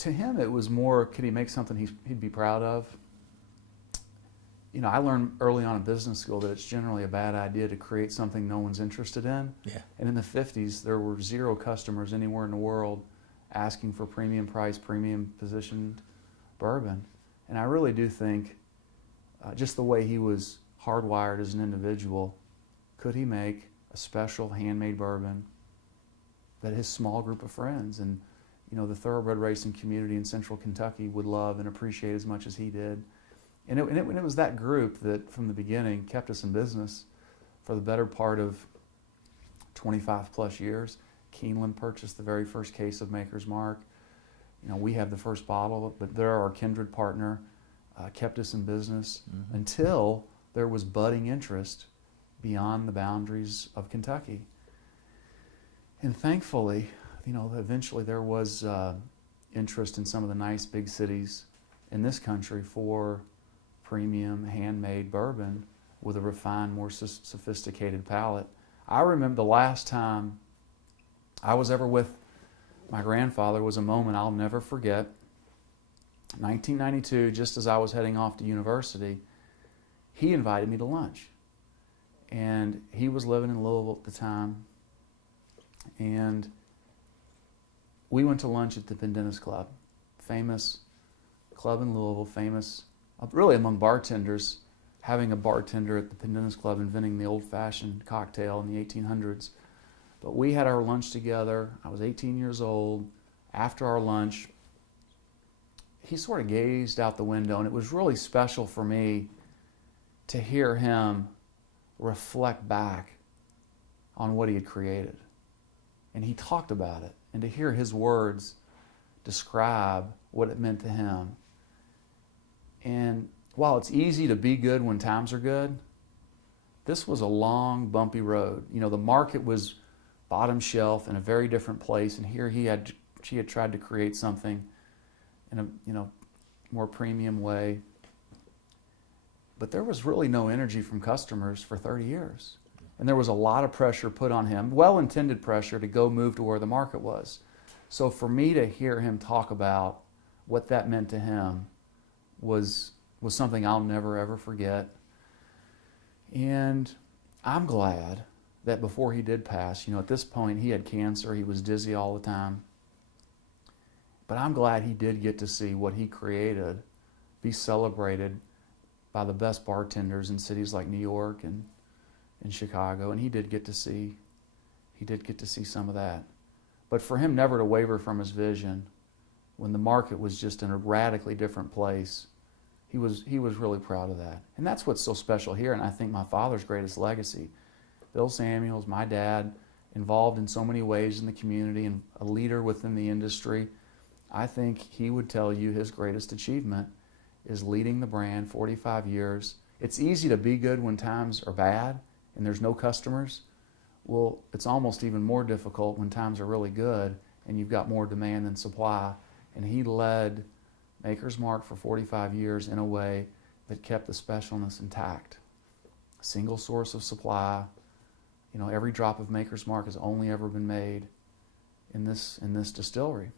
To him, it was more, could he make something he'd be proud of? I learned early on in business school that it's generally a bad idea to create something no one's interested in. Yeah. And in the 50s, there were 0 customers anywhere in the world asking for premium price, premium positioned bourbon. And I really do think just the way he was hardwired as an individual, could he make a special handmade bourbon that his small group of friends and the thoroughbred racing community in central Kentucky would love and appreciate as much as he did. And it was that group that from the beginning kept us in business for the better part of 25 plus years. Keeneland purchased the very first case of Maker's Mark. We have the first bottle, but they're our kindred partner, kept us in business until there was budding interest beyond the boundaries of Kentucky. And thankfully, eventually there was interest in some of the nice big cities in this country for premium handmade bourbon with a refined, more sophisticated palate. I remember the last time I was ever with my grandfather was a moment I'll never forget. 1992, just as I was heading off to university, he invited me to lunch. And he was living in Louisville at the time. And we went to lunch at the Pendennis Club, famous club in Louisville, famous really among bartenders, having a bartender at the Pendennis Club inventing the old-fashioned cocktail in the 1800s. But we had our lunch together. I was 18 years old. After our lunch, he sort of gazed out the window, and it was really special for me to hear him reflect back on what he had created. And he talked about it, and to hear his words describe what it meant to him. And while it's easy to be good when times are good, this was a long, bumpy road. The market was bottom shelf in a very different place, and here she had tried to create something in a more premium way. But there was really no energy from customers for 30 years. And there was a lot of pressure put on him, well-intended pressure, to go move to where the market was. So for me to hear him talk about what that meant to him was something I'll never ever forget. And I'm glad that before he did pass, at this point he had cancer, he was dizzy all the time. But I'm glad he did get to see what he created be celebrated by the best bartenders in cities like New York and in Chicago, and he did get to see some of that. But for him never to waver from his vision when the market was just in a radically different place, he was really proud of that. And that's what's so special here, and I think my father's greatest legacy. Bill Samuels, my dad, involved in so many ways in the community and a leader within the industry. I think he would tell you his greatest achievement is leading the brand 45 years. It's easy to be good when times are bad and there's no customers. Well, it's almost even more difficult when times are really good and you've got more demand than supply. And he led Maker's Mark for 45 years in a way that kept the specialness intact. A single source of supply. Every drop of Maker's Mark has only ever been made in this distillery.